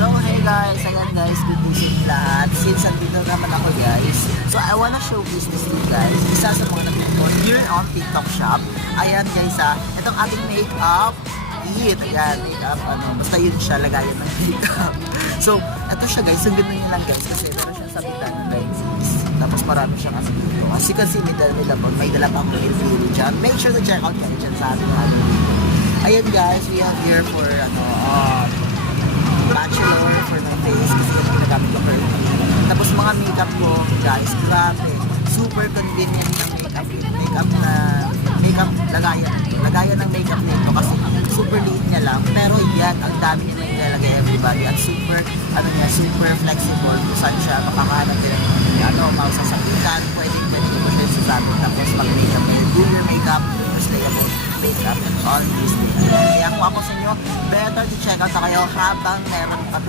So hey guys, ayan guys, good evening lahat. Since andito naman ako guys, so I wanna showcase this to you guys. Isa sa mga nagtutunan here on TikTok shop. Ayan guys itong ating makeup kit. Ayan, makeup, basta yun siya, lagayan ng makeup. So, ito siya guys, ang ganda niya lang guys, kasi meron siya sabitan ng lenses. Tapos marami siyang kasi dito. As you can see, may dala pang review dyan. Make sure to check out kayo dyan sa ating video. Ayan guys, we are here for bachelor for my face kasi yung ginagamit ko for tapos mga makeup ko guys, grabe super convenient ng makeup lagayan ng makeup nito kasi super liit niya lang pero yan, ang dami niya may ilalagay everybody at super super flexible kung saan siya makakahanap din mausasakitan, pwede ko siya sasabit tapos mag makeup do your makeup, playable makeup and all this thing. Kaya kung ako sa inyo, better to check out na kayo habang meron pa tayo